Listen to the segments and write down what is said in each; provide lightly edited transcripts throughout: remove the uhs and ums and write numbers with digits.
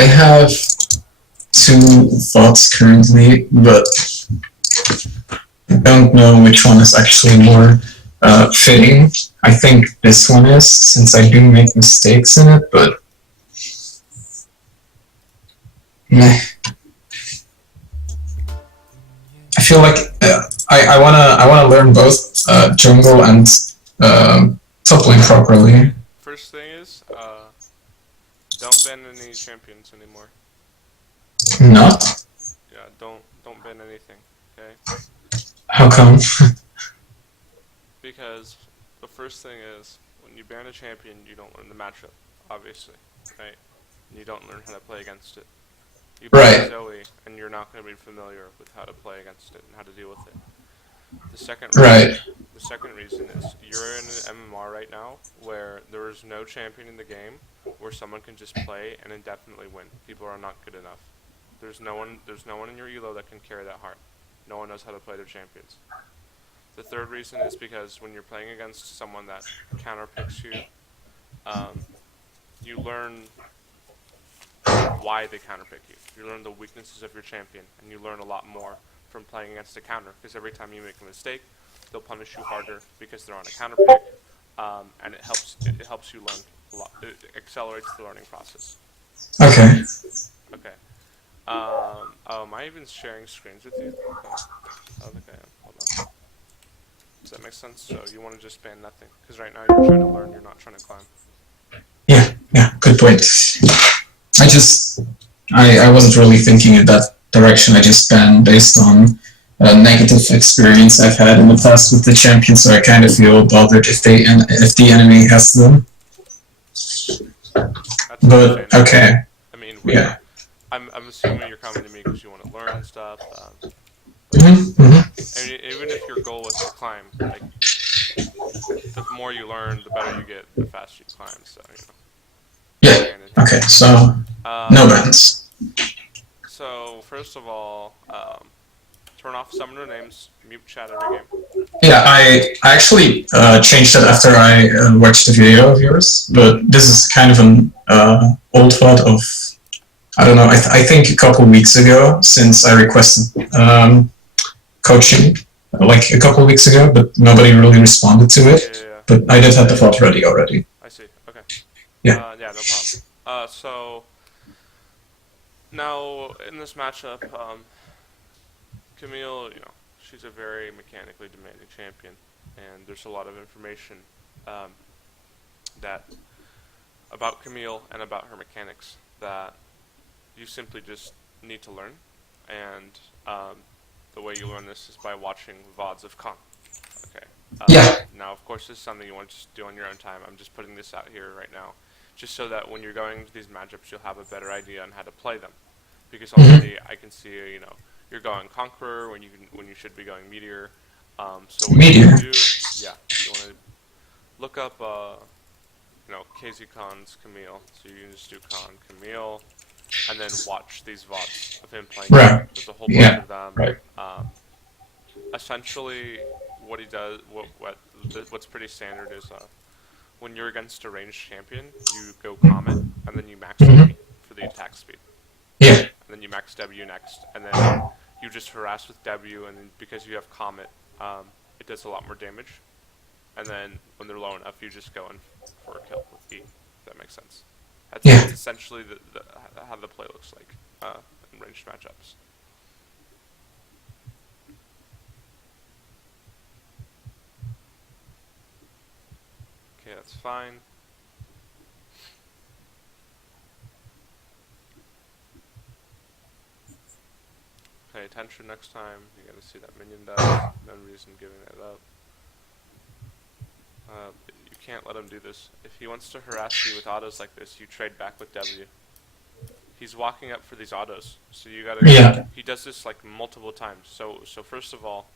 I have two thoughts currently, but I don't know which one is actually more fitting. I think this one is, since I do make mistakes in it, but meh. I feel like I wanna learn both jungle and top lane properly. First thing is, don't ban any champions anymore. Not? Yeah, don't ban anything. Okay. How come? Because the first thing is, when you ban a champion, you don't learn the matchup, obviously, right? And you don't learn how to play against it. You ban Right, Zoe, and you're not going to be familiar with how to play against it and how to deal with it. The second right. reason, the second reason is you're in an MMR right now where there is no champion in the game where someone can just play and indefinitely win. People are not good enough. There's no one in your elo that can carry that heart. No one knows how to play their champions. The third reason is because when you're playing against someone that counterpicks you, um, you learn why they counterpick you. You learn the weaknesses of your champion, and you learn a lot more from playing against a counter. Because every time you make a mistake, they'll punish you harder because they're on a counterpick, and it helps you learn a lot. It accelerates the learning process. Okay. Okay. Oh, am I even sharing screens with you? Oh, I don't think I am. Hold on. Does that make sense? So you want to just ban nothing? Because right now you're trying to learn, you're not trying to climb. Yeah, yeah, good point. I just, I wasn't really thinking in that direction. I just been based on a negative experience I've had in the past with the champion, so I kind of feel bothered if the enemy has them. That's But understandable. okay, I mean, yeah. I'm assuming you're coming to me because you want to learn and stuff. But I mean, even if your goal was to climb, like the more you learn, the better you get, the faster you climb. So they go Yeah. hand in hand. Okay. So no Um, bans. so first of all, turn off summoner names, mute chat every game. Yeah, I actually changed that after I watched the video of yours, but this is kind of an old thought of I don't know. I think a couple weeks ago, since I requested coaching like a couple weeks ago, but nobody really responded to Yeah, it. yeah, yeah. But I did have the thought ready already. I see. Okay. Yeah. Yeah, no problem. So now in this matchup, Camille, she's a very mechanically demanding champion, and there's a lot of information um, that about Camille and about her mechanics that you simply just need to learn. And the way you learn this is by watching VODs of Khan. Okay. Yeah. Now, of course, this is something you want to just do on your own time. I'm just putting this out here right now, just so that when you're going into these matchups, you'll have a better idea on how to play them. Because Mm-hmm. already I can see, you're going Conqueror when you should be going Meteor. So what you Meteor. want to do, yeah, you want to look up, KZ Khan's Camille. So you can just do Khan Camille, and then watch these VODs of him playing Camille. Right. There's a whole bunch Yeah. of them. Right. Essentially, what he does, what's pretty standard is when you're against a ranged champion, you go Comet, and then you max Mm-hmm. E for the attack speed, Yeah. and then you max W next, and then you just harass with W, and then because you have Comet, it does a lot more damage. And then when they're low enough, you just go in for a kill with E. If that makes sense. That's Yeah. essentially how the play looks like in ranged matchups. Okay, that's fine. Pay attention next time. You're gonna see that minion dies. No reason giving that up. You can't let him do this. If he wants to harass you with autos like this, you trade back with W. He's walking up for these autos, so you gotta. Yeah. He does this like multiple times. So first of all,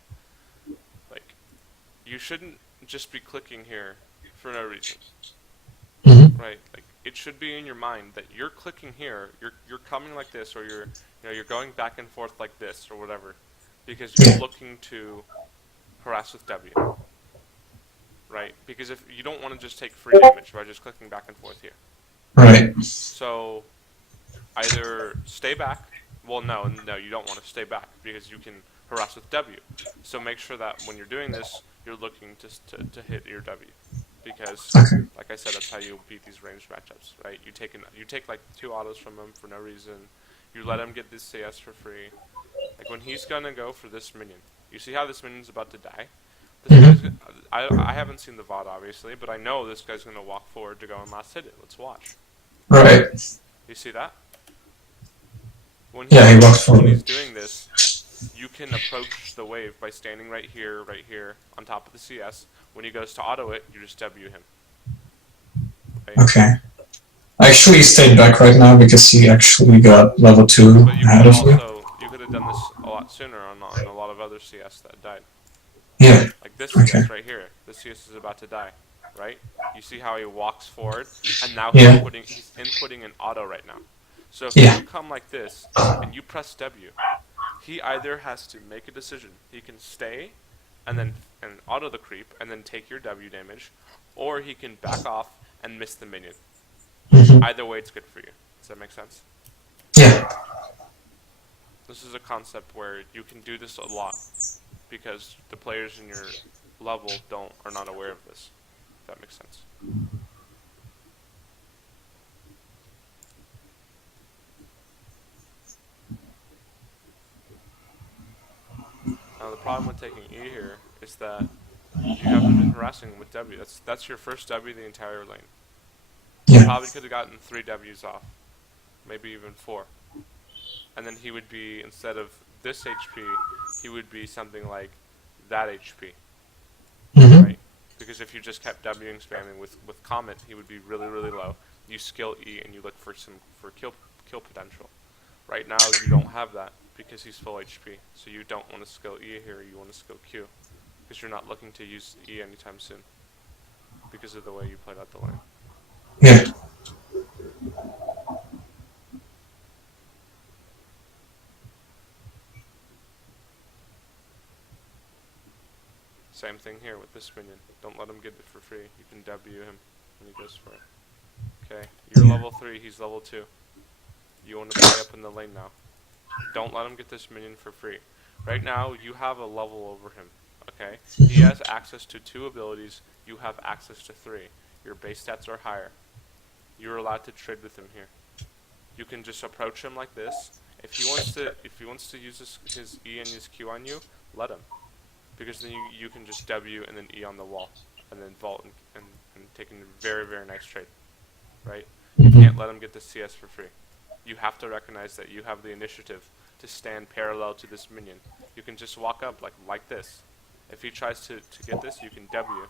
like, you shouldn't just be clicking here for no reason, Mm-hmm. right? Like, it should be in your mind that you're clicking here, you're coming like this, or you're going back and forth like this, or whatever, because you're Yeah. looking to harass with W, right? Because if you don't want to just take free damage by just clicking back and forth here. Right. So either stay back. Well, no, you don't want to stay back because you can harass with W. So make sure that when you're doing this, you're looking to hit your W, because, Okay. like I said, that's how you beat these ranged matchups, right? You take like 2 autos from him for no reason. You let him get this CS for free. Like when he's gonna go for this minion, you see how this minion's about to die. This guy's. Hmm. I haven't seen the VOD obviously, but I know this guy's gonna walk forward to go and last hit it. Let's watch. Right. You see that? Yeah, he walked When he's forward. doing this, you can approach the wave by standing right here, on top of the CS. When he goes to auto it, you just W him. Right? Okay. I actually stayed back right now because he actually got level 2 But ahead of me. you could have done this a lot sooner on a lot of other CS that died. Yeah. Like this Okay. CS right here. This CS is about to die, right? You see how he walks forward, and now Yeah. he's inputting an auto right now. So if Yeah. you come like this and you press W, he either has to make a decision. He can stay and auto the creep and then take your W damage, or he can back off and miss the minion. Hmm. Either way, it's good for you. Does that make sense? Yeah. This is a concept where you can do this a lot because the players in your level are not aware of this. If that makes sense. Now the problem with taking E here is that you haven't been harassing him with W. That's your first W the entire lane. You Yeah. probably could have gotten 3 Ws off, maybe even 4. And then he would be, instead of this HP, he would be something like that HP, Hmm. right? Because if you just kept Wing spamming with Comet, he would be really, really low. You skill E and you look for kill potential. Right now you don't have that because he's full HP, so you don't want to skill E here, you want to skill Q. Because you're not looking to use E anytime soon because of the way you played out the lane. Yeah. Same thing here with this minion. Don't let him get it for free. You can W him when he goes for it. Okay, you're level 3, he's level 2. You want to play up in the lane now. Don't let him get this minion for free. Right now, you have a level over him. Okay? He has access to 2 abilities. You have access to 3. Your base stats are higher. You're allowed to trade with him here. You can just approach him like this. If he wants to use his E and his Q on you, let him. Because then you can just W and then E on the wall. And then vault and take a very, very nice trade. Right? You Hmm. can't let him get the CS for free. You have to recognize that you have the initiative to stand parallel to this minion. You can just walk up like this. If he tries to get this, you can W.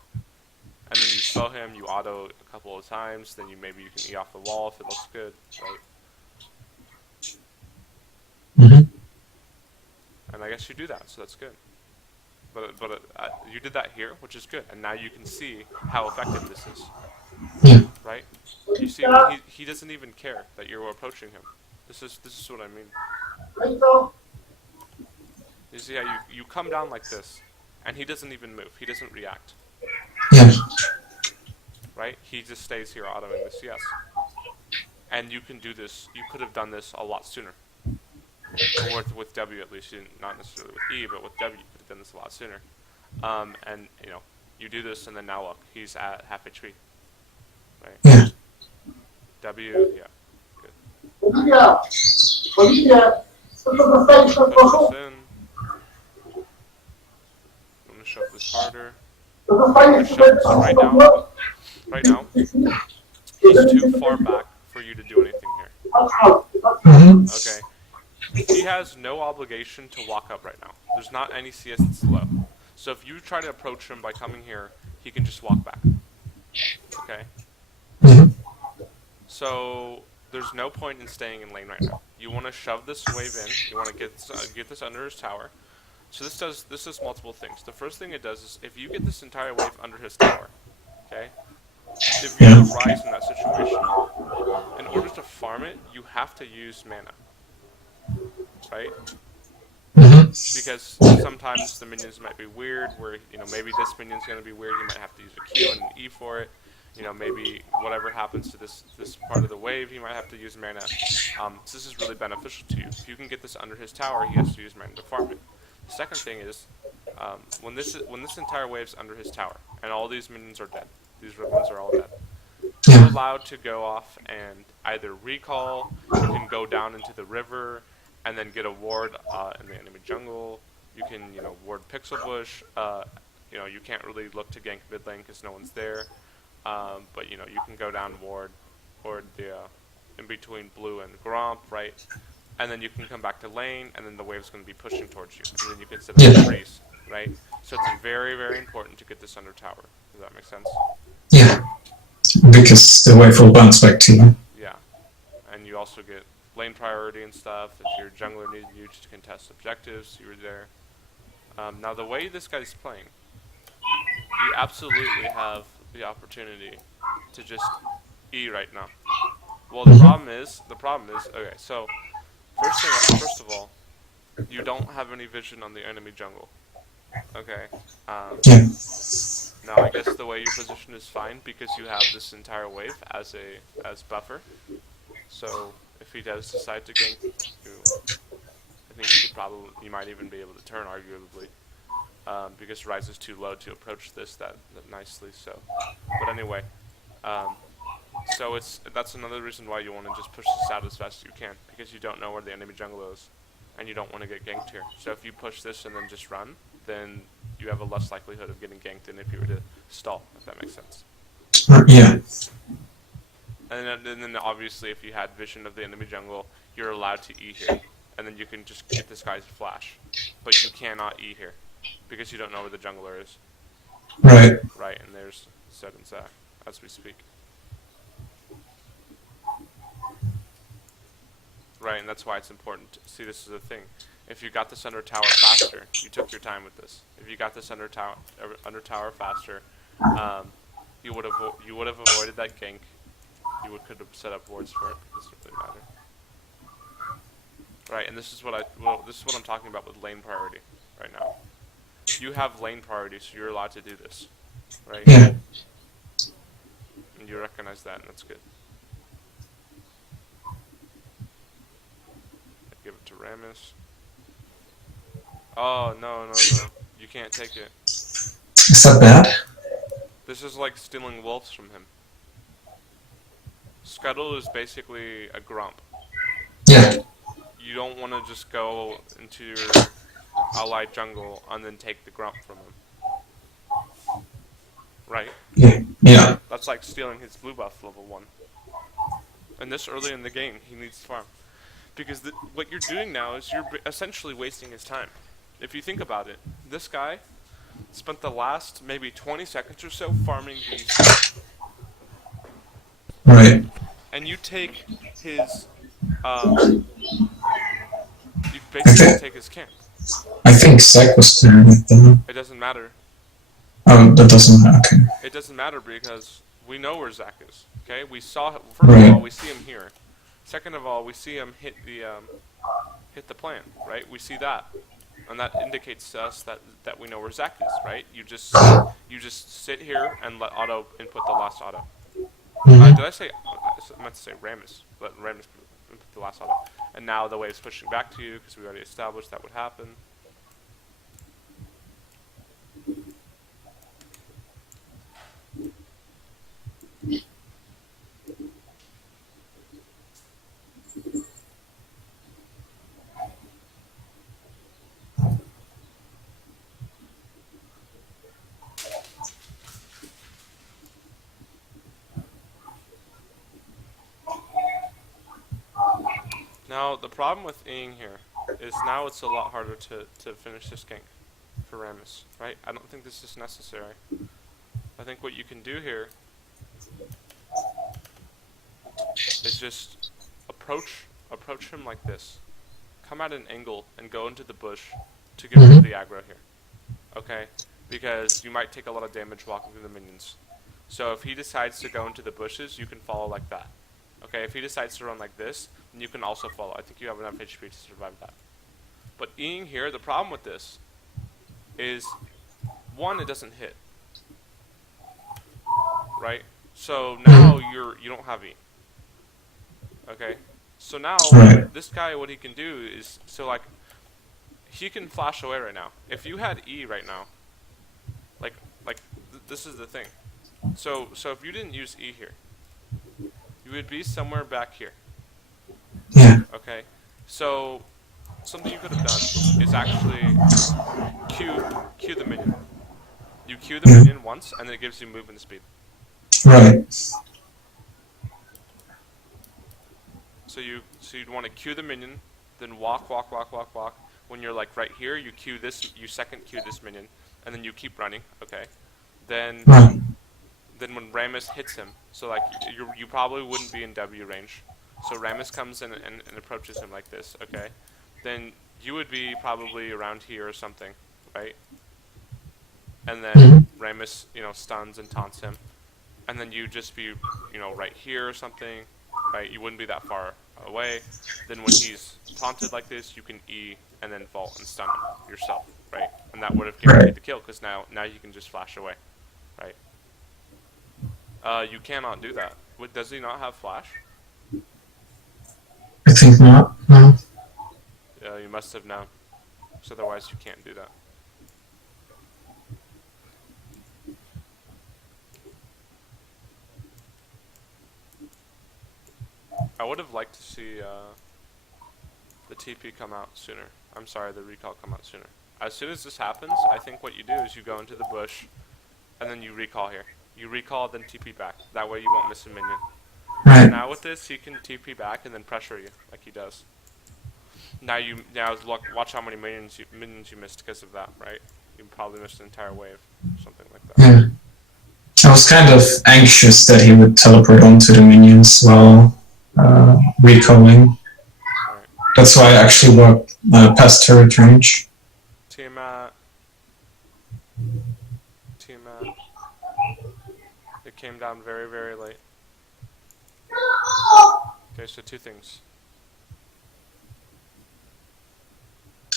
And then you slow him, you auto a couple of times, then maybe you can E off the wall if it looks good, right? Hmm. And I guess you do that, so that's good. But you did that here, which is good, and now you can see how effective this is, Yeah. right? You see, he doesn't even care that you're approaching him. This is what I mean. You see how you come down like this, and he doesn't even move. He doesn't react, Yeah. right? He just stays here autoing the CS. And you can do this. You could have done this a lot sooner. Or with W at least, not necessarily with E, but with W, you could have done this a lot sooner. And you do this, and then now look, he's at half HP, right? Yeah. W, yeah, good. Olivia, Olivia, co to dostajesz na Push proszę? this in. I'm gonna shove this harder. To dostajesz tutaj So right now, he's too far back for you to do anything here. Hmm. Okay. He has no obligation to walk up right now. There's not any CS that's low. So if you try to approach him by coming here, he can just walk back. Okay? Hmm. So there's no point in staying in lane right now. You want to shove this wave in. You want to get this under his tower. So this does multiple things. The first thing it does is if you get this entire wave under his tower, okay? If you get a rise in that situation, in order to farm it, you have to use mana. Right? Hmm. Because sometimes the minions might be weird, where maybe this minion's gonna be weird, you might have to use a Q and an E for it. maybe whatever happens to this part of the wave, he might have to use mana. So this is really beneficial to you. If you can get this under his tower, he has to use mana to farm it. The second thing is, when this entire wave's under his tower, and all these minions are dead, these ribbons are all dead, you're Yeah. allowed to go off and either recall, you can go down into the river, and then get a ward in the enemy jungle. You can, ward Pixel Bush. You can't really look to gank mid lane because no one's there. But you can go down ward the in between blue and Gromp, right? And then you can come back to lane, and then the wave's going to be pushing towards you, and then you can set up Yeah. a freeze, right? So it's very, very important to get this under tower. Does that make sense? Yeah. Because the wave will bounce back to you. Yeah. And you also get lane priority and stuff. If your jungler needed you to contest objectives, you were there. Now the way this guy's playing, you absolutely have the opportunity to just E right now. Well, the problem is, okay, so first of all, you don't have any vision on the enemy jungle. Okay. Yeah. Now I guess the way your position is fine because you have this entire wave as buffer. So if he does decide to gank you, I think you might even be able to turn arguably, because Rise is too low to approach this that nicely. So, but anyway, so that's another reason why you want to just push this out as fast as you can, because you don't know where the enemy jungle is, and you don't want to get ganked here. So if you push this and then just run, then you have a less likelihood of getting ganked than if you were to stall, if that makes sense. Yeah. And then obviously if you had vision of the enemy jungle, you're allowed to E here, and then you can just get this guy's flash. But you cannot E here, because you don't know where the jungler is. Right. Right, and there's Zed and Zac as we speak. Right, and that's why it's important to see this as a thing. If you got this under tower faster, you took your time with this. If you got this under tower faster, you would have avoided that gank. You could have set up wards for it. It doesn't really matter. Right, and this is what I'm talking about with lane priority right now. You have lane priority, so you're allowed to do this, right? Yeah. And you recognize that, and that's good. Give it to Rammus. Oh, no. You can't take it. Is that bad? This is like stealing wolves from him. Scuttle is basically a grump. Yeah. You don't want to just go into your allied jungle and then take the grump from him. Right? Yeah. Yeah. That's like stealing his blue buff level 1. And this early in the game, he needs to farm. Because what you're doing now is you're essentially wasting his time. If you think about it, this guy spent the last maybe 20 seconds or so farming these. Right. And you take his, you basically take his camp. I think Zac was clearing it though. It doesn't matter. Oh, that doesn't matter. Okay. It doesn't matter because we know where Zac is. Okay, we saw. First of all, we see him here. Second of all, we see him hit the plan. Right? We see that, and that indicates to us that we know where Zac is. Right? You just sit here and let auto input the last auto. Did I say? I meant to say Rammus. Let Rammus input the last auto. And now the wave's pushing back to you because we already established that would happen. Now, the problem with Ing here is now it's a lot harder to finish this gank for Rammus, right? I don't think this is necessary. I think what you can do here is just approach him like this. Come at an angle and go into the bush to get rid of the aggro here. Okay? Because you might take a lot of damage walking through the minions. So if he decides to go into the bushes, you can follow like that. Okay, if he decides to run like this, then you can also follow. I think you have enough HP to survive that. But Ing here, the problem with this is, one, it doesn't hit. Right? So now you don't have E. Okay? So now Right. this guy, what he can do is, so like, he can flash away right now. If you had E right now, like this is the thing. So if you didn't use E here, you would be somewhere back here. Yeah. Okay? So something you could have done is actually Q the minion. You Q the Yeah. minion once, and then it gives you movement speed. Right. So you'd want to Q the minion, then walk. When you're like right here, you second Q this minion, and then you keep running. Okay. Then Right. when Rammus hits him, so like you probably wouldn't be in W range. So Rammus comes in and approaches him like this. Okay. Then you would be probably around here or something, right? And then Rammus, stuns and taunts him, and then you'd just be, right here or something, right? You wouldn't be that far away. Then when he's taunted like this, you can E and then vault and stun him yourself, right? And that would have guaranteed Right. the kill, because now you can just flash away, right? You cannot do that. Does he not have flash? I think not. No. You must have known, because otherwise you can't do that. I would have liked to see the TP come out sooner. I'm sorry, the recall come out sooner. As soon as this happens, I think what you do is you go into the bush, and then you recall here. You recall, then TP back. That way you won't miss a minion. Right. Now with this, he can TP back and then pressure you, like he does. Now watch how many minions you missed because of that, right? You probably missed an entire wave, something like that. Yeah. I was kind of anxious that he would teleport onto the minions while recalling. Alright. That's why I actually walked past turret range. Tiamat. It came down very, very late. Okay, so two things.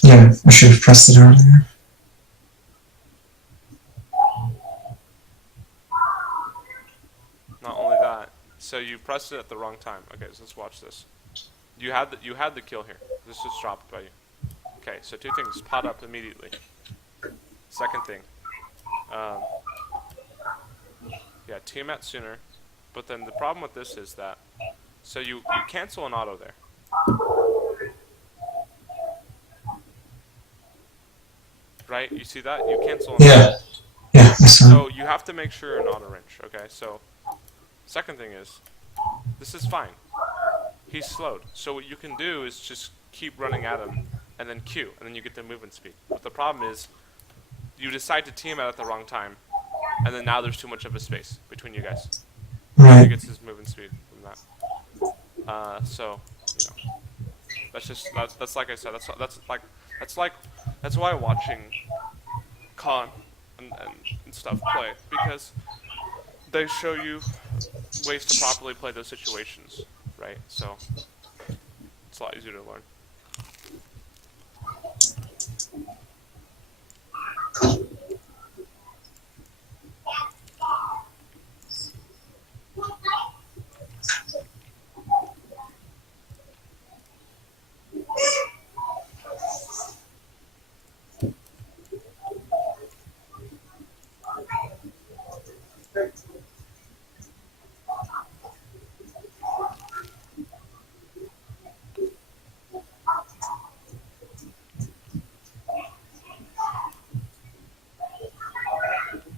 Yeah, I should have pressed it earlier. Not only that, so you pressed it at the wrong time. Okay, so let's watch this. You had the kill here. This was dropped by you. Okay, so two things. Pot up immediately. Second thing. Yeah, Tiamat sooner. But then the problem with this is that, so you cancel an auto there. Right? You see that? You cancel an auto. Yeah. Yeah, I saw. So you have to make sure you're in auto range. Okay, so second thing is, this is fine. He's slowed. So what you can do is just keep running at him, and then Q, and then you get the movement speed. But the problem is, you decide to team out at the wrong time, and then now there's too much of a space between you guys. He Right. gets his movement speed from that. So that's like I said. That's why watching Con and stuff play, because they show you ways to properly play those situations, right? So it's a lot easier to learn.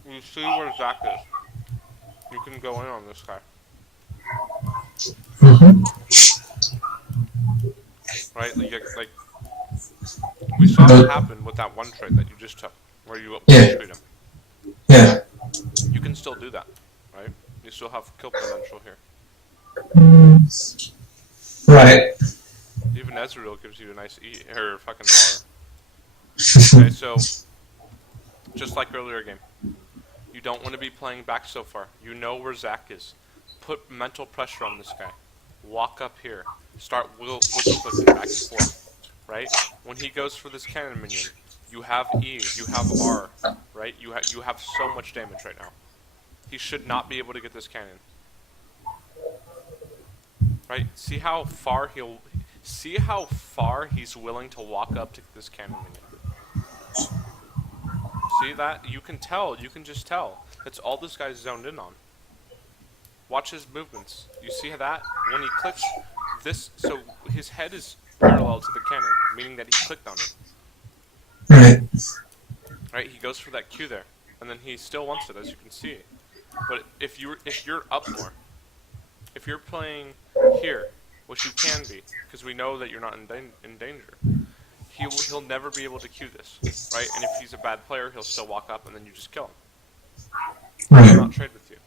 You see where Zach is. You can go in on this guy, Mm-hmm. right? Like we saw what happened with that one trade that you just took, where you Yeah. shoot him. Yeah. You can still do that, right? You still have kill potential here. Right. Even Ezreal gives you a nice fucking aura. Okay, so just like earlier game, you don't want to be playing back so far. You know where Zach is. Put mental pressure on this guy. Walk up here. Start wiggle clicking back and forth. Right? When he goes for this cannon minion, you have E, you have R, right? You have so much damage right now. He should not be able to get this cannon. Right? See how far he's willing to walk up to this cannon minion. See that? You can tell. You can just tell. That's all this guy's zoned in on. Watch his movements. You see that? When he clicks this, so his head is parallel to the cannon, meaning that he clicked on it. Right. Right? He goes for that Q there, and then he still wants it, as you can see. But if you're up more, if you're playing here, which you can be, because we know that you're not in danger, he'll never be able to Q this, right? And if he's a bad player, he'll still walk up, and then you just kill him. He will not trade with you.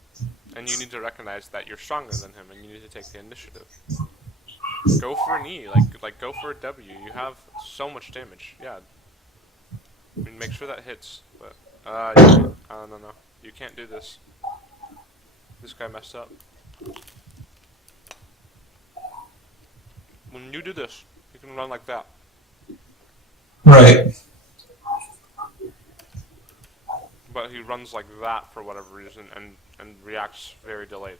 And you need to recognize that you're stronger than him, and you need to take the initiative. Go for an E, like go for a W. You have so much damage. Yeah. I mean, make sure that hits. But no, you can't do this. This guy messed up. When you do this, you can run like that. Right. But he runs like that for whatever reason, and reacts very delayed.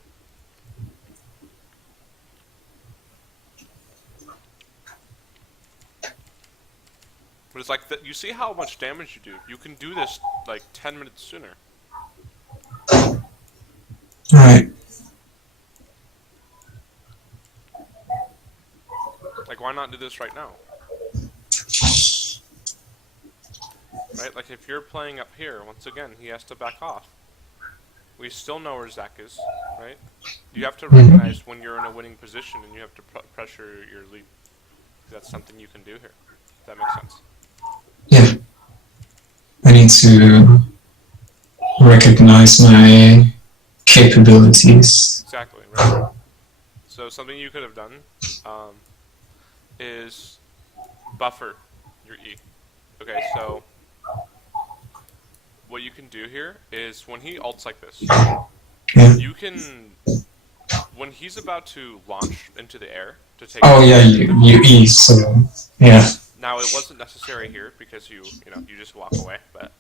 But it's like you see how much damage you do. You can do this like 10 minutes sooner. Right. Like, why not do this right now? Right? Like, if you're playing up here, once again, he has to back off. We still know where Zach is, right? You have to recognize when you're in a winning position and you have to pressure your lead. That's something you can do here. If that makes sense. Yeah. I need to recognize my capabilities. Exactly, right. So something you could have done is buffer your E. Okay, so what you can do here is when he ults like this, Yeah. you can, when he's about to launch into the air to take. Oh yeah, you E, so yeah. Now it wasn't necessary here because you just walk away, but.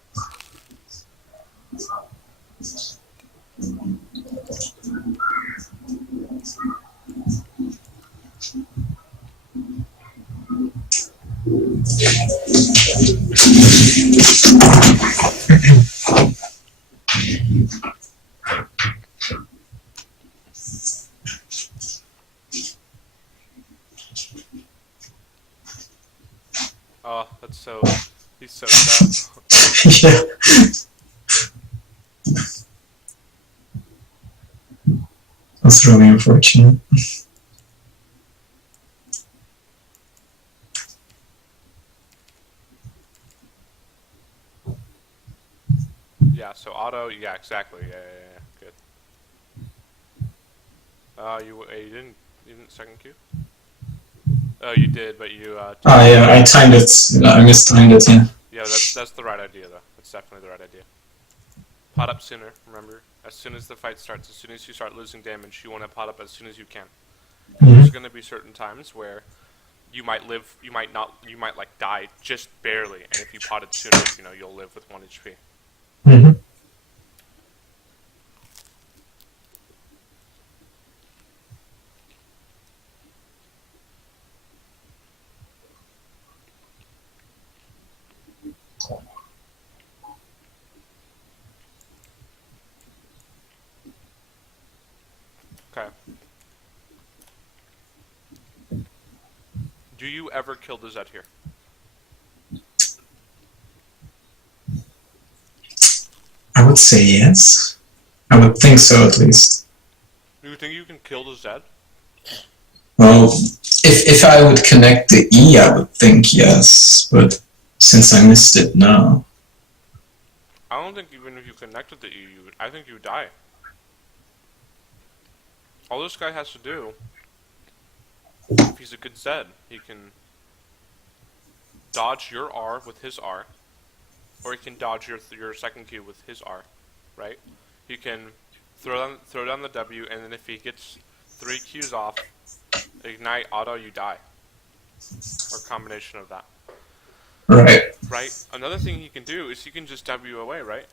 Oh, that's so. He's so sad. Yeah. That's really unfortunate. Yeah, so auto, yeah, exactly, yeah, good. You didn't second Q? Oh, you did, but you, Yeah, I timed it, I mistimed it, yeah. Yeah, that's the right idea, though. That's definitely the right idea. Pot up sooner, remember? As soon as the fight starts, as soon as you start losing damage, you want to pot up as soon as you can. There's going to be certain times where you might live, you might like die just barely, and if you potted sooner, you'll live with 1 HP. Mm-hmm. Okay. Do you ever kill the Zed here? I would say yes. I would think so, at least. Do you think you can kill the Zed? Well, if I would connect the E, I would think yes, but since I missed it, no. I don't think even if you connected the E, I think you would die. All this guy has to do, if he's a good Zed, he can dodge your R with his R, or he can dodge your second Q with his R, right? He can throw down the W, and then if he gets 3 Qs off, ignite, auto, you die. Or combination of that. Right. Right? Another thing he can do is he can just W away, right?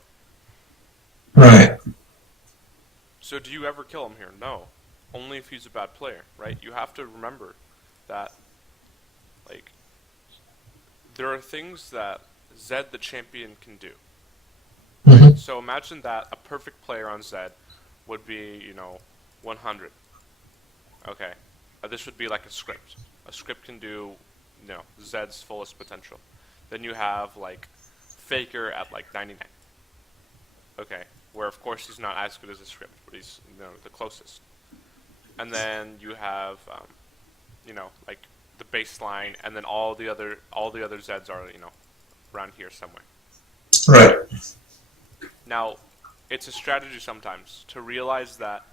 Right. So do you ever kill him here? No. only if he's a bad player, right? You have to remember that, like, there are things that Zed the champion can do. Mm-hmm. So imagine that a perfect player on Zed would be, 100. Okay. This would be like a script. A script can do, Zed's fullest potential. Then you have, like, Faker at, like, 99. Okay. Where, of course, he's not as good as a script, but he's, the closest. And then you have, like, the baseline, and then all the other Zeds are, around here somewhere. Right. Now, it's a strategy sometimes to realize that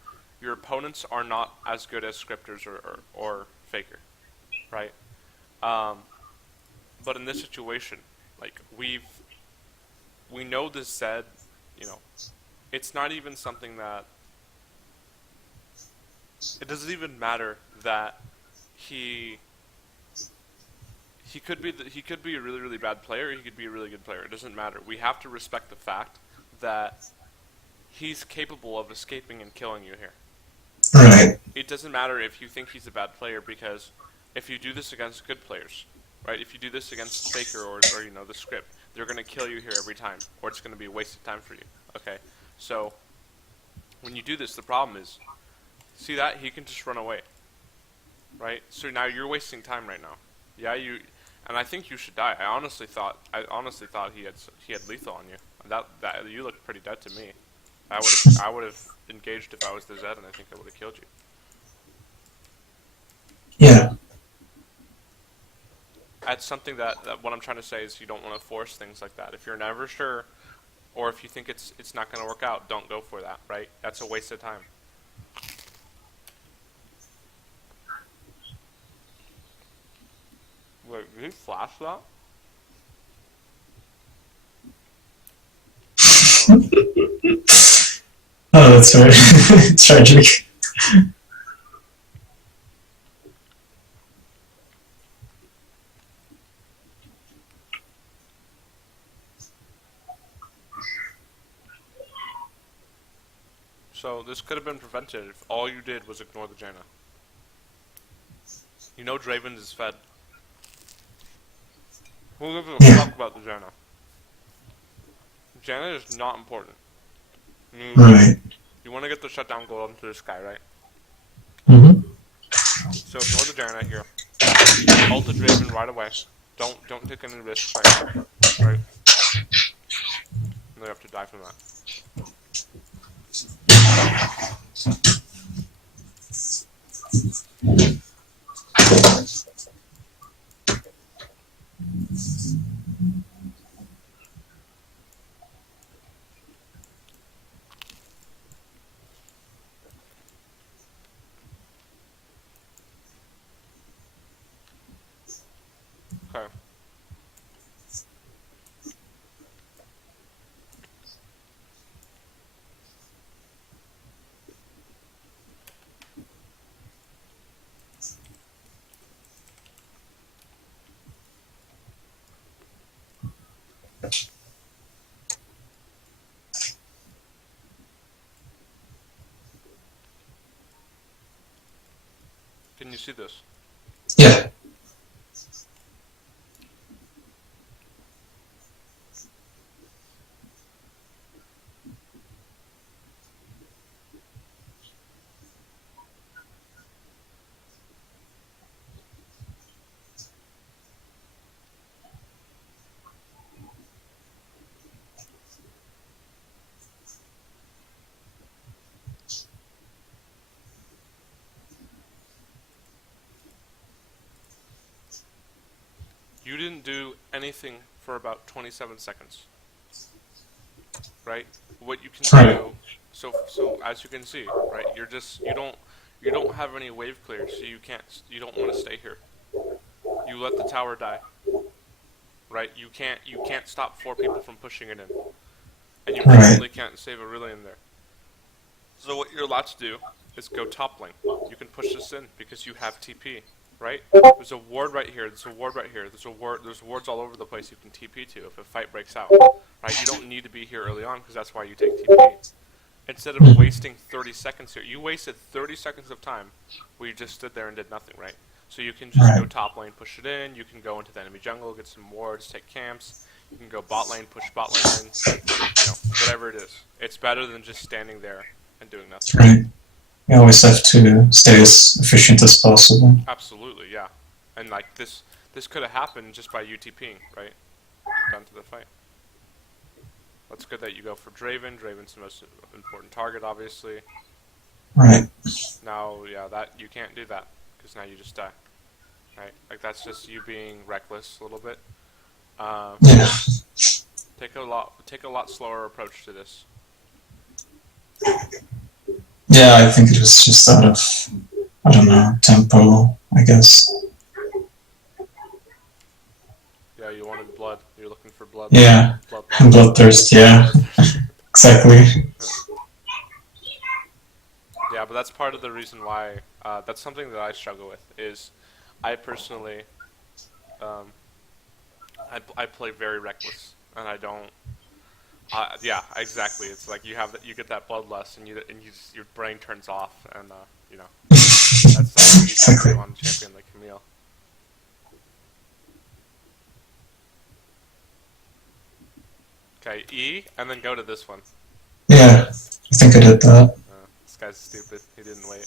your opponents are not as good as scripters or Faker, right? But in this situation, like, we know this Zed, it's not even something that, it doesn't even matter that he could be a really, really bad player, or he could be a really good player. It doesn't matter. We have to respect the fact that he's capable of escaping and killing you here. Right. It doesn't matter if you think he's a bad player, because if you do this against good players, right? If you do this against Faker or the script, they're going to kill you here every time, or it's going to be a waste of time for you. Okay? So when you do this, the problem is, see that? He can just run away. Right? So now you're wasting time right now. Yeah, and I think you should die. I honestly thought he had lethal on you. That you looked pretty dead to me. I would have engaged if I was the Zed, and I think I would have killed you. Yeah. That's something that what I'm trying to say is you don't want to force things like that. If you're never sure, or if you think it's not going to work out, don't go for that, right? That's a waste of time. Wait, did he flash that? Oh, that's very tragic. So this could have been prevented if all you did was ignore the Jaina. You know Draven is fed. Who gives a fuck about the Jaina? Jaina is not important. Right. You want to get the shutdown gold into the sky, right? Mm-hmm. So ignore the Jaina here. Ult the Draven right away. Don't take any risks right now. Right? And they have to die from that. Okay. Can you see this? Yeah. You didn't do anything for about 27 seconds. Right? What you can do, so as you can see, right? You don't have any wave clear, so you don't want to stay here. You let the tower die. Right? You can't stop 4 people from pushing it in. And you definitely can't save Aurelian there. So what you're allowed to do is go top lane. You can push this in because you have TP. Right? There's a ward right here. There's a ward right here. There's wards all over the place you can TP to if a fight breaks out. Right? You don't need to be here early on because that's why you take TP. Instead of wasting 30 seconds here, you wasted 30 seconds of time where you just stood there and did nothing, right? So you can just go top lane, push it in. You can go into the enemy jungle, get some wards, take camps. You can go bot lane, push bot lane in. Whatever it is. It's better than just standing there and doing nothing. Right. You always have to stay as efficient as possible. Absolutely, yeah. And like this could have happened just by UTPing, right? Down to the fight. That's good that you go for Draven. Draven's the most important target, obviously. Right. Now, yeah, that you can't do that because now you just die, right? Like that's just you being reckless a little bit. Yeah. Take a lot slower approach to this. Yeah, I think it was just out of, I don't know, tempo, I guess. Yeah, you wanted blood. You're looking for blood. Yeah. Bloodthirst, yeah. Exactly. Yeah, but that's part of the reason why. That's something that I struggle with. Is I personally, I play very reckless, and I don't. Yeah, exactly. It's like you get that bloodlust, and your brain turns off, and that's easy to do on a champion like Camille. Okay, E, and then go to this one. Yeah, I think I did that. This guy's stupid. He didn't wait.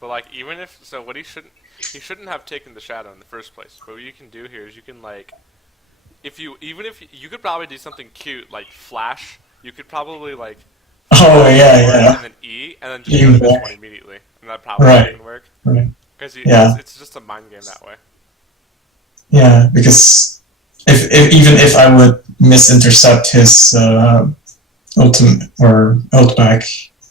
But like, even if what he shouldn't have taken the shadow in the first place. But what you can do here is you can like, if you could probably do something cute like flash. You could probably like. Oh yeah. And then E, and then just go to this one immediately, and that probably wouldn't work. Right. Because it's just a mind game that way. Yeah, because even if I would misintercept his ultimate or ult back,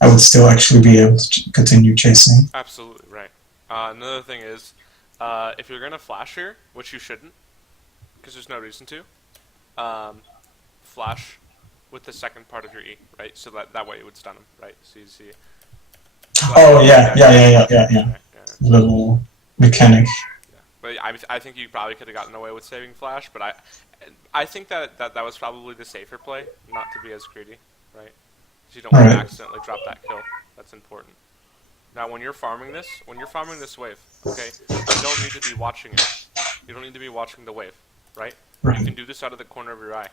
I would still actually be able to continue chasing. Absolutely right. Another thing is, if you're gonna flash here, which you shouldn't, because there's no reason to, flash with the second part of your E, right? So that way it would stun him, right? So you see. Oh yeah. Little mechanic. But I think you probably could have gotten away with saving flash, but I think that was probably the safer play, not to be as greedy, right? So you don't want to accidentally drop that kill. That's important. Now, when you're farming this wave, okay, you don't need to be watching it. You don't need to be watching the wave, right? You can do this out of the corner of your eye.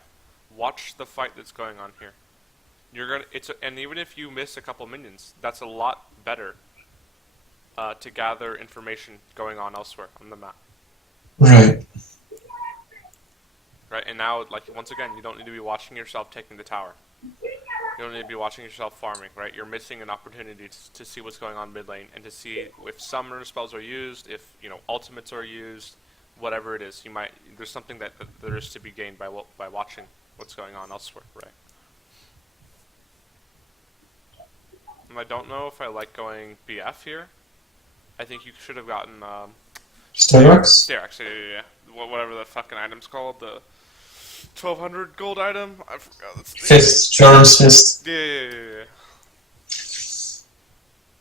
Watch the fight that's going on here. And even if you miss a couple minions, that's a lot better to gather information going on elsewhere on the map. Right. Right, and now, like, once again, you don't need to be watching yourself taking the tower. You don't need to be watching yourself farming, right? You're missing an opportunity to see what's going on mid lane and to see if summoner spells are used, if, ultimates are used, whatever it is. There's something that there is to be gained by watching what's going on elsewhere, right? And I don't know if I like going BF here. I think you should have gotten Sterox? Sterox, yeah. Whatever the fucking item's called, the 1200 gold item. I forgot. That's Fist, Jordan's Fist. Yeah.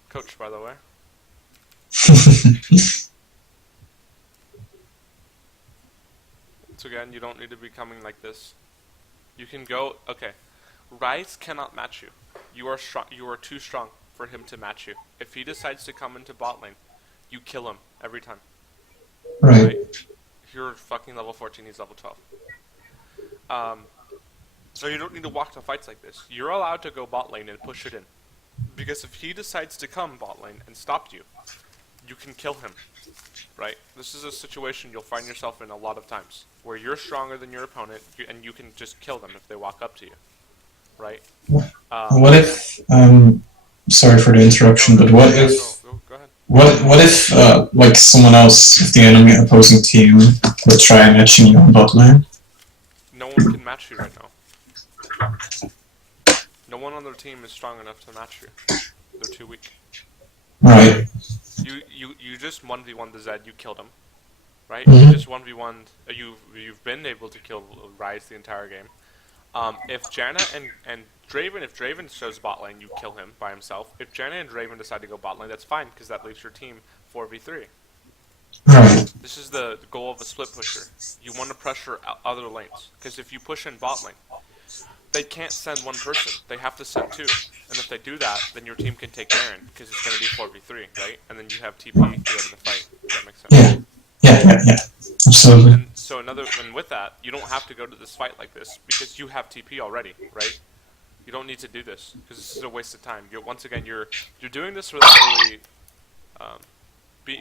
Coach, by the way. So again, you don't need to be coming like this. You can go. Okay, Ryze cannot match you. You are strong. You are too strong for him to match you. If he decides to come into bot lane, you kill him every time. Right. You're fucking level 14. He's level 12. So you don't need to walk to fights like this. You're allowed to go bot lane and push it in, because if he decides to come bot lane and stop you, you can kill him. Right? This is a situation you'll find yourself in a lot of times, where you're stronger than your opponent, and you can just kill them if they walk up to you. Right? What if? Sorry for the interruption, but what if? Go ahead. What if like someone else, if the enemy opposing team would try matching you on bot lane? No one can match you right now. No one on their team is strong enough to match you. They're too weak. Right. You just 1v1 the Zed, you killed him. Right? Mm-hmm. You just 1v1, you've been able to kill Ryze the entire game. If Janna and Draven, if Draven shows bot lane, you kill him by himself. If Janna and Draven decide to go bot lane, that's fine, because that leaves your team 4v3. Right. This is the goal of a split pusher. You want to pressure other lanes, because if you push in bot lane, they can't send one person. They have to send two. And if they do that, then your team can take Baron, because it's going to be 4v3, right? And then you have TP to go to the fight. Does that make sense? Yeah. Absolutely. And so and with that, you don't have to go to this fight like this, because you have TP already, right? You don't need to do this, because this is a waste of time. Once again, you're doing this without really,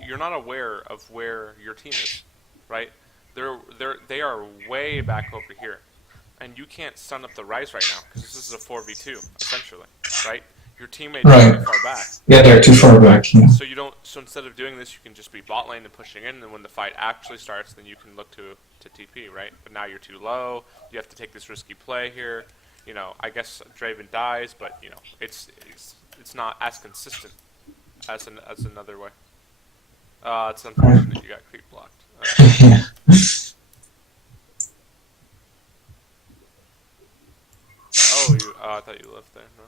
you're not aware of where your team is, right? They are way back over here. And you can't stun up the Rise right now, because this is a 4v2, essentially, right? Your teammates are too far back. Yeah, they're too far back. Yeah. So instead of doing this, you can just be bot lane and pushing in, and then when the fight actually starts, then you can look to TP, right? But now you're too low. You have to take this risky play here. You know, I guess Draven dies, but you know, it's not as consistent as another way. It's unfortunate you got creep blocked. Yeah. Oh, I thought you left there. No.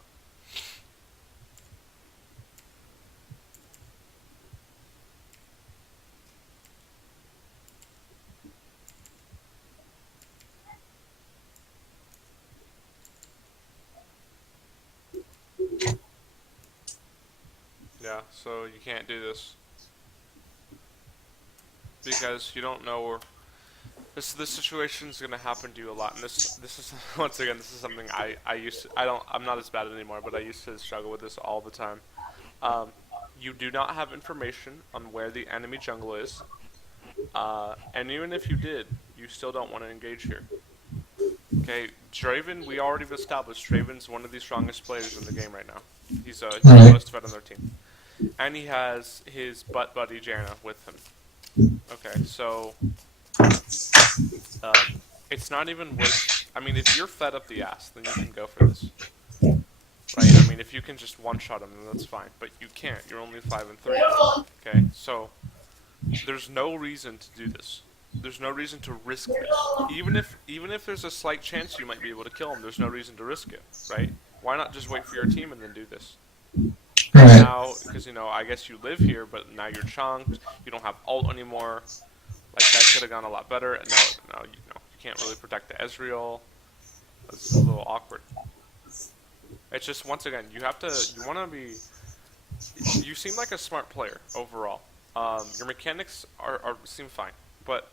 Yeah, so you can't do this because you don't know where this situation is gonna happen to you a lot. And this is once again, this is something I used to, I'm not as bad anymore, but I used to struggle with this all the time. You do not have information on where the enemy jungle is, and even if you did, you still don't want to engage here. Okay, Draven, we already established Draven's one of the strongest players in the game right now. He's the lowest fed on their team. And he has his butt buddy Janna with him. Okay, so it's not even worth. I mean, if you're fed up the ass, then you can go for this, right? I mean, if you can just one-shot him, then that's fine. But you can't. You're only 5 and 3. Okay, so there's no reason to do this. There's no reason to risk this. Even if there's a slight chance you might be able to kill him, there's no reason to risk it, right? Why not just wait for your team and then do this? Right. Now, because you know, I guess you live here, but now you're chunked. You don't have ult anymore. Like that could have gone a lot better. And now you can't really protect the Ezreal. That's a little awkward. It's just once again, you want to be. You seem like a smart player overall. Your mechanics seem fine, but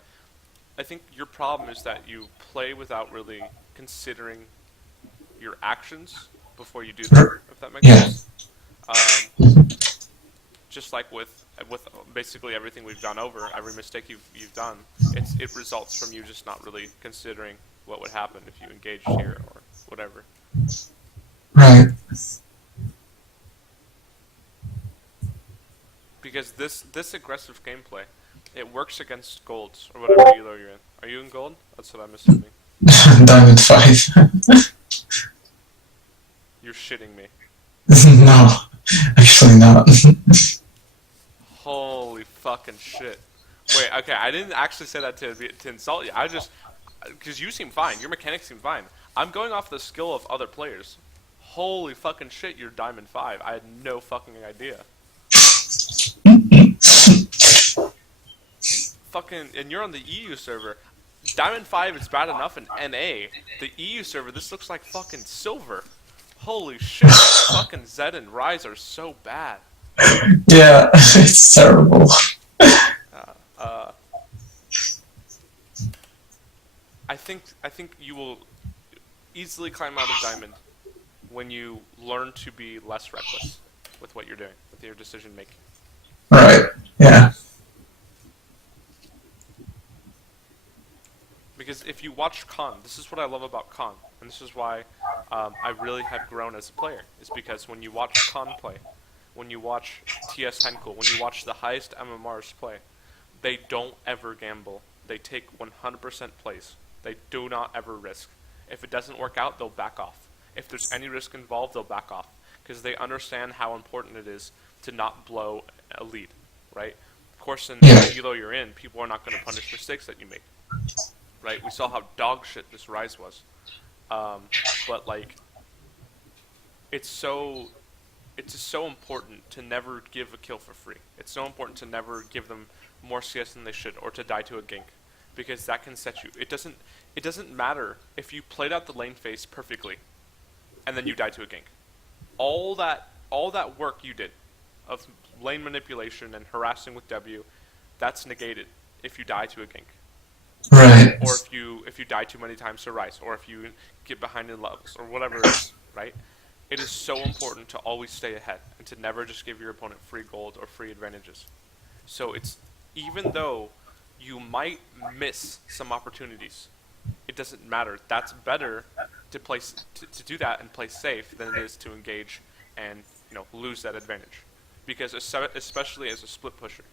I think your problem is that you play without really considering your actions before you do them. If that makes sense. Just like with basically everything we've gone over, every mistake you've done, it results from you just not really considering what would happen if you engaged here or whatever. Right. Because this aggressive gameplay, it works against golds or whatever elo you're in. Are you in gold? That's what I'm assuming. Diamond 5. You're shitting me. No, actually not. Holy fucking shit. Wait, okay, I didn't actually say that to insult you. I just, because you seem fine. Your mechanics seem fine. I'm going off the skill of other players. Holy fucking shit, you're Diamond 5. I had no fucking idea. Fucking, and you're on the EU server. Diamond 5 is bad enough in NA. The EU server, this looks like fucking silver. Holy shit, fucking Zed and Rise are so bad. Yeah, it's terrible. I think you will easily climb out of Diamond when you learn to be less reckless with what you're doing, with your decision making. Right, yeah. Because if you watch Khan, this is what I love about Khan, and this is why I really have grown as a player, is because when you watch Khan play, when you watch TS Henkel, when you watch the highest MMRs play, they don't ever gamble. They take 100% plays. They do not ever risk. If it doesn't work out, they'll back off. If there's any risk involved, they'll back off. Because they understand how important it is to not blow a lead, right? Of course, in the elo you're in, people are not going to punish mistakes that you make. Right? We saw how dog shit this Rise was. But, like, it's just so important to never give a kill for free. It's so important to never give them more CS than they should, or to die to a gank. Because that can set you... It doesn't matter if you played out the lane phase perfectly and then you die to a gank. All that work you did of lane manipulation and harassing with W, that's negated if you die to a gank. Right. Or if you die too many times to Rice, or if you get behind in levels, or whatever it is, right? It is so important to always stay ahead and to never just give your opponent free gold or free advantages. So it's, even though you might miss some opportunities, it doesn't matter. That's better to play to do that and play safe than it is to engage and lose that advantage. Because especially as a split pusher,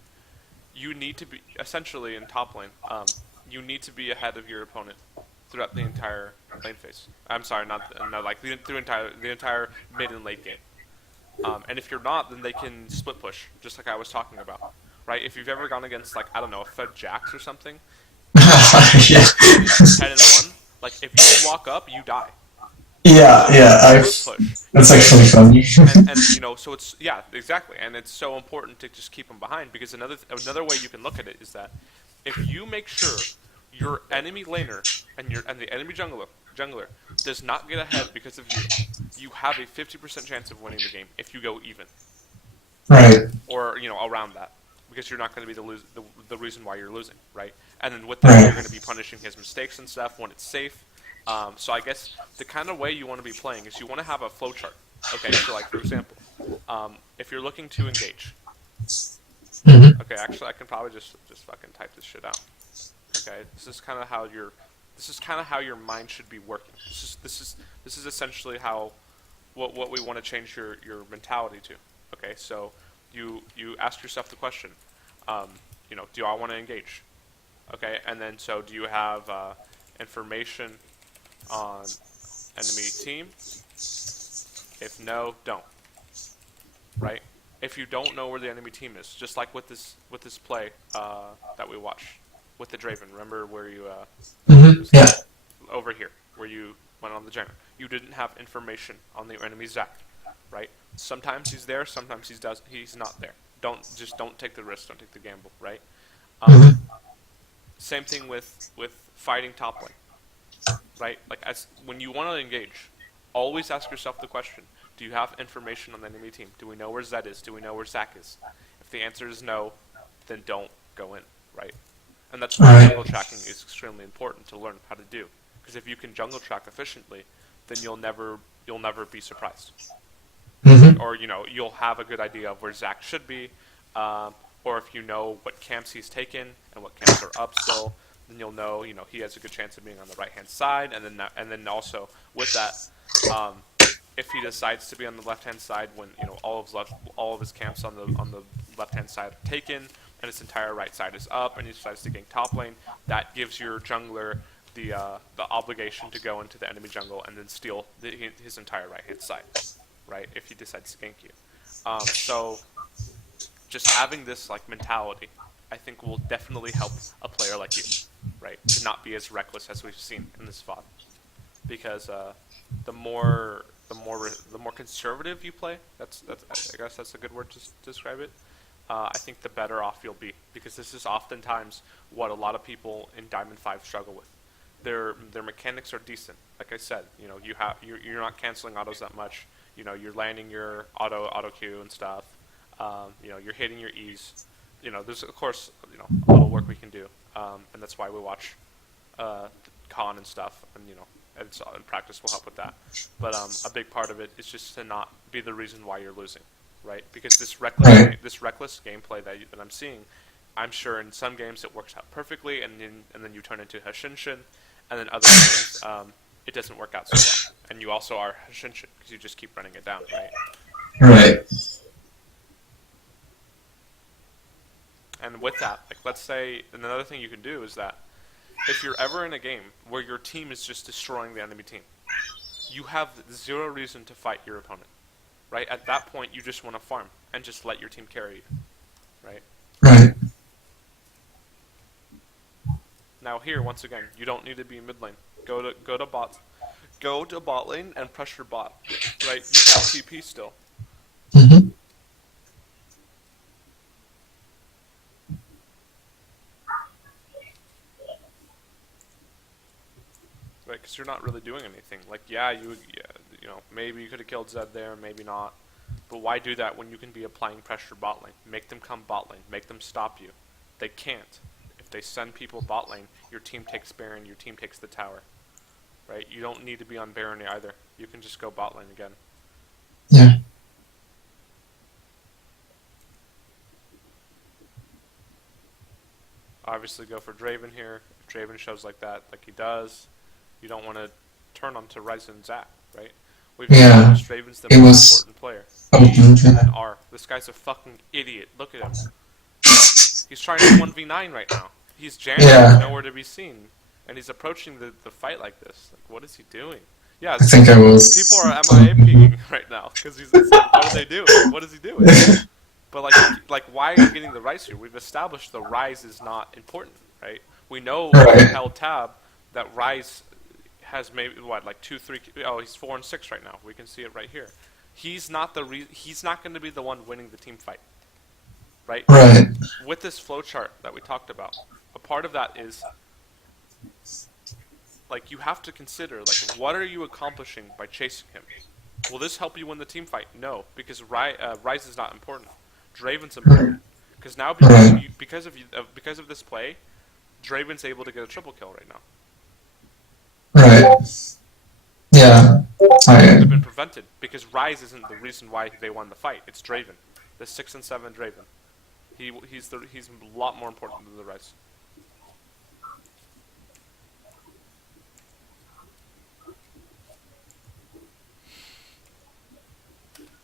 you need to be essentially in top lane. You need to be ahead of your opponent throughout the entire lane phase. I'm sorry, not like the entire mid and late game. And if you're not, then they can split push, just like I was talking about, right? If you've ever gone against, like, I don't know, a Fed Jax or something, Yeah. 10-1, like, if you walk up, you die. Yeah. Split push. That's actually funny. and so it's, yeah, exactly, and it's so important to just keep them behind, because another way you can look at it is that if you make sure your enemy laner and the enemy jungler does not get ahead because of you, you have a 50% chance of winning the game if you go even. Right. Or around that, because you're not going to be the reason why you're losing, right? And then with that, you're going to be punishing his mistakes and stuff when it's safe. So I guess the kind of way you want to be playing is you want to have a flowchart. Okay, so like for example, if you're looking to engage. Okay, actually I can probably just fucking type this shit out. Okay, this is kind of how your mind should be working. This is essentially how what we want to change your mentality to. Okay, so you ask yourself the question, do I want to engage? Okay, and then so do you have information on enemy team? If no, don't. Right? If you don't know where the enemy team is, just like with this play that we watched with the Draven, remember where you Yeah. over here where you went on the Jenner, you didn't have information on the enemy Zac, right? Sometimes he's there, sometimes he's not there. Don't take the risk, don't take the gamble, right? Same thing with fighting top lane, right? Like when you want to engage, always ask yourself the question: do you have information on the enemy team? Do we know where Zed is? Do we know where Zac is? If the answer is no, then don't go in, right? And that's why jungle tracking is extremely important to learn how to do. Because if you can jungle track efficiently, then you'll never be surprised. Or you'll have a good idea of where Zac should be, or if you know what camps he's taken and what camps are up still, then you'll know he has a good chance of being on the right hand side, and then also with that, if he decides to be on the left hand side when all of his camps on the left hand side are taken and his entire right side is up, and he decides to gank top lane, that gives your jungler the obligation to go into the enemy jungle and then steal his entire right hand side, right? If he decides to gank you, so just having this like mentality, I think will definitely help a player like you, right, to not be as reckless as we've seen in this VOD, because the more conservative you play, that's I guess that's a good word to describe it. I think the better off you'll be, because this is oftentimes what a lot of people in Diamond 5 struggle with. Their mechanics are decent. Like I said, you're not canceling autos that much. You're landing your auto Q and stuff. You're hitting your E's. There's of course a little work we can do, and that's why we watch con and stuff, and and practice will help with that. But a big part of it is just to not be the reason why you're losing, right? Because this reckless gameplay that I'm seeing, I'm sure in some games it works out perfectly, and then you turn into Hashinshin, and then other games it doesn't work out so well, and you also are Hashinshin because you just keep running it down, right? Right. And with that, like let's say, another thing you can do is that if you're ever in a game where your team is just destroying the enemy team, you have zero reason to fight your opponent, right? At that point, you just want to farm and just let your team carry you, right? Right. Now here, once again, you don't need to be mid lane. Go to bot lane and pressure bot, right? You have TP still. because you're not really doing anything. Like, yeah, you know, maybe you could have killed Zed there, maybe not. But why do that when you can be applying pressure bot lane? Make them come bot lane. Make them stop you. They can't. If they send people bot lane, your team takes Baron, your team takes the tower. Right? You don't need to be on Baron either. You can just go bot lane again. Yeah. Obviously go for Draven here. If Draven shows like that, like he does, you don't want to turn on to Ryzen and Zac, right? We've established Draven's the most important player. And R. This guy's a fucking idiot. Look at him. He's trying to 1v9 right now. He's jamming, nowhere to be seen. And he's approaching the fight like this. Like, what is he doing? Yeah, I think I was. People are MIA pinging right now because he's like, what are they doing? What is he doing? But like, why are you getting the rise here? We've established the rise is not important, right? We know with held tab that rise has maybe what, like 2, 3. Oh, he's 4 and 6 right now. We can see it right here. He's not he's not going to be the one winning the team fight, right? Right. With this flowchart that we talked about, a part of that is like you have to consider like what are you accomplishing by chasing him? Will this help you win the team fight? No, because Rise is not important. Draven's important because now because of this play, Draven's able to get a triple kill right now. Right. Yeah. Have been prevented because Rise isn't the reason why they won the fight. It's Draven, the 6 and 7 Draven. He's a lot more important than the Rise.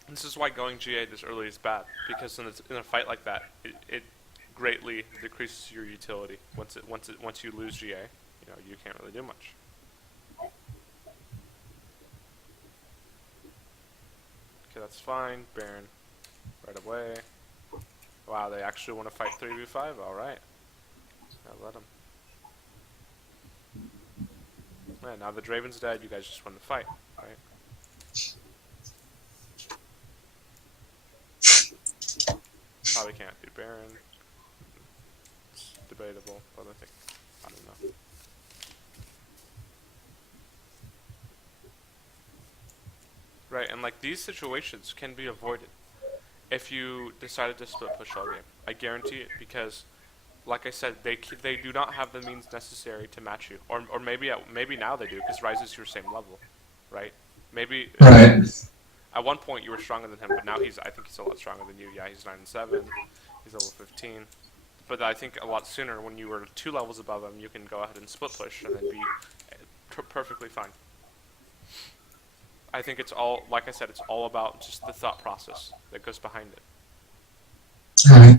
This is why going GA this early is bad, because in a fight like that, it greatly decreases your utility. Once you lose GA, you can't really do much. Okay, that's fine. Baron, right away. Wow, they actually want to fight 3v5. All right, let them. Yeah, now the Draven's dead. You guys just won the fight, right? Probably can't do Baron. It's debatable, but I don't know. Right, and like these situations can be avoided if you decided to split push all game. I guarantee it, because, like I said, they do not have the means necessary to match you, or maybe now they do, because Rise is your same level, right? Maybe. Right. At one point you were stronger than him, but now I think he's a lot stronger than you. Yeah, he's 9 and 7. He's level 15. But I think a lot sooner, when you were 2 levels above him, you can go ahead and split push and then be perfectly fine. I think it's all, like I said, it's all about just the thought process that goes behind it. Right.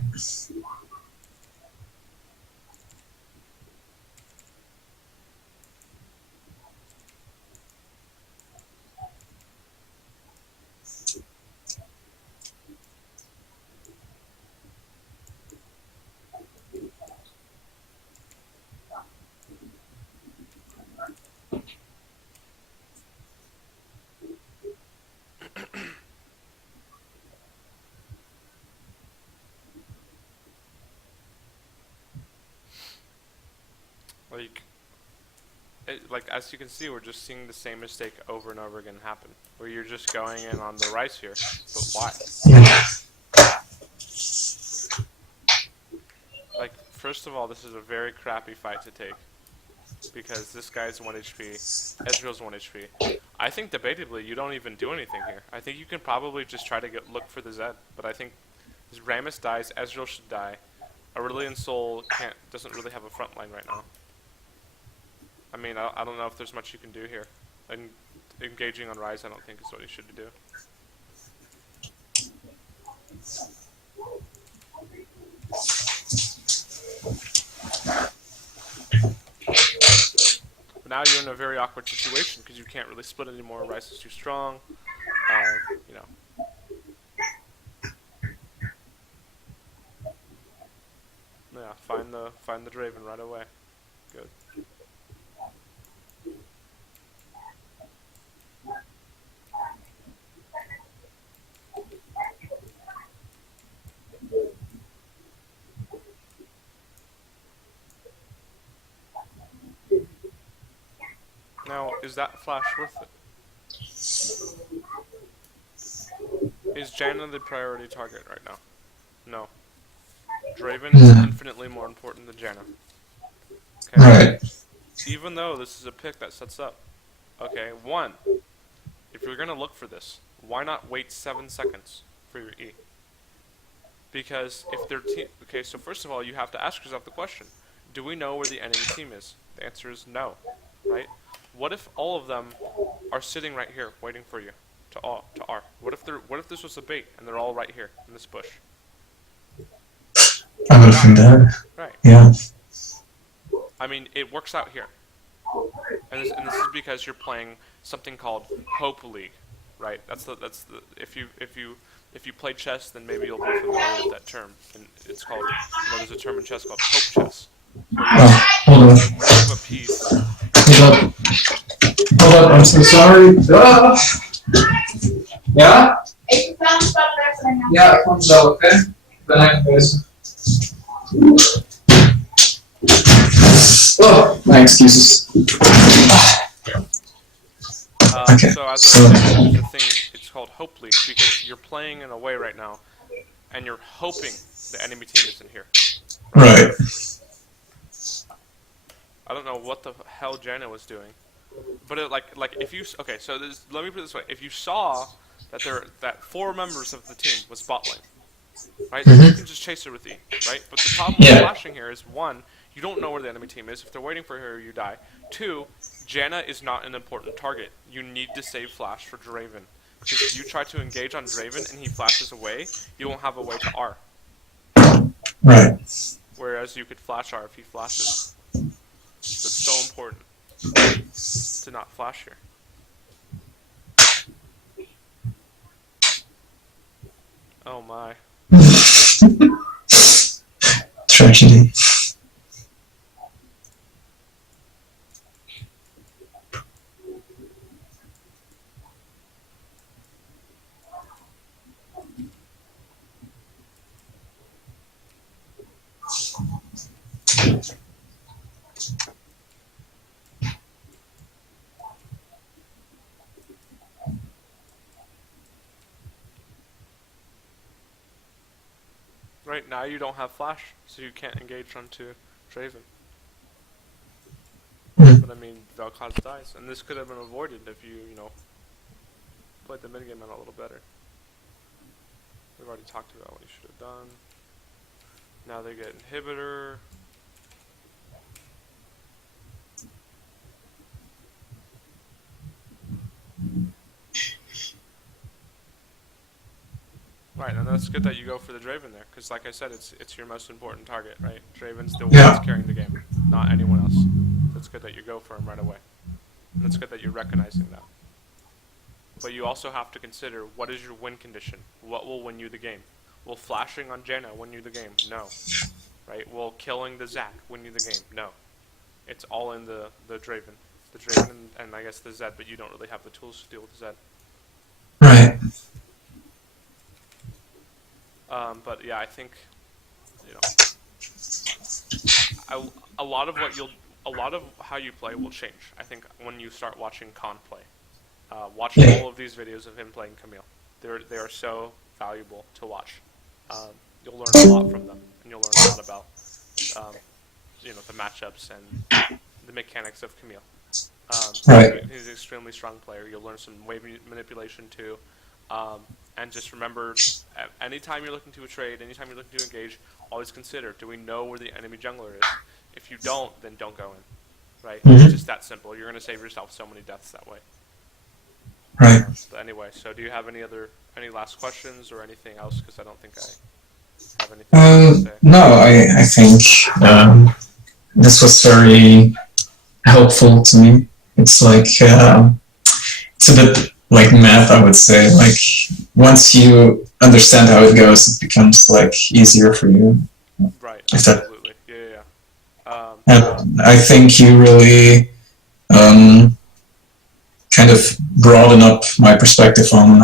Like as you can see, we're just seeing the same mistake over and over again happen, where you're just going in on the Rise here, but why? Like, first of all, this is a very crappy fight to take, because this guy's 1 HP, Ezreal's 1 HP. I think debatably you don't even do anything here. I think you can probably just try to look for the Zed, but I think as Rammus dies, Ezreal should die. Aurelion Sol doesn't really have a front line right now. I mean, I don't know if there's much you can do here. And engaging on Rise, I don't think is what he should do. But now you're in a very awkward situation because you can't really split anymore. Rise is too strong. You know. Yeah, find the Draven right away. Good. Now, is that flash worth it? Is Janna the priority target right now? No. Draven is infinitely more important than Janna. Okay? Right. Even though this is a pick that sets up. Okay, one, if you're going to look for this, why not wait 7 seconds for your E? Because if their team... Okay, so first of all, you have to ask yourself the question. Do we know where the enemy team is? The answer is no, right? What if all of them are sitting right here, waiting for you to R? What if this was a bait and they're all right here in this bush? I would have been dead. Right. Yeah. I mean, it works out here, and this is because you're playing something called Hope League, right? That's the if you play chess, then maybe you'll be familiar with that term, and it's called, there's a term in chess called Hope Chess. Oh, hold on. Move a piece. Hold up. Hold up, I'm so sorry. Ah. Yeah? Yeah, it comes out, okay? Then I can guys. Oh, my excuses. Okay. So as I said, the thing, it's called Hope League because you're playing in a way right now, and you're hoping the enemy team isn't here. Right. I don't know what the hell Janna was doing, but it, like if you so let me put it this way: if you saw that 4 members of the team was bot lane, right? You can just chase her with E, right? But the problem with flashing here is 1, you don't know where the enemy team is. If they're waiting for her, you die. 2, Janna is not an important target. You need to save flash for Draven. Because if you try to engage on Draven and he flashes away, you won't have a way to R. Right. Whereas you could flash R if he flashes. So it's so important to not flash here. Oh my. Tragedy. Right now you don't have flash, so you can't engage onto Draven. But I mean, Vel'Koz dies, and this could have been avoided if you played the minigame out a little better. We've already talked about what you should have done. Now they get inhibitor. Right, and that's good that you go for the Draven there, because like I said, it's your most important target, right? Draven's the one that's carrying the game, not anyone else. That's good that you go for him right away. And it's good that you're recognizing that. But you also have to consider, what is your win condition? What will win you the game? Will flashing on Janna win you the game? No. Right? Will killing the Zac win you the game? No. It's all in the Draven. The Draven and I guess the Zed, but you don't really have the tools to deal with the Zed. Right. But yeah, I think, a lot of how you play will change. I think when you start watching Khan play, watch all of these videos of him playing Camille. They are so valuable to watch. You'll learn a lot from them, and you'll learn a lot about, the matchups and the mechanics of Camille. Right. He's an extremely strong player. You'll learn some wave manipulation too. And just remember, anytime you're looking to trade, anytime you're looking to engage, always consider, do we know where the enemy jungler is? If you don't, then don't go in. Right? It's just that simple. You're going to save yourself so many deaths that way. Right. But anyway, so do you have any last questions or anything else? Because I don't think I have anything to say. No, I think this was very helpful to me. It's like, it's a bit like math, I would say. Like, once you understand how it goes, it becomes like easier for you. Right, absolutely. Yeah. And I think you really kind of broaden up my perspective on how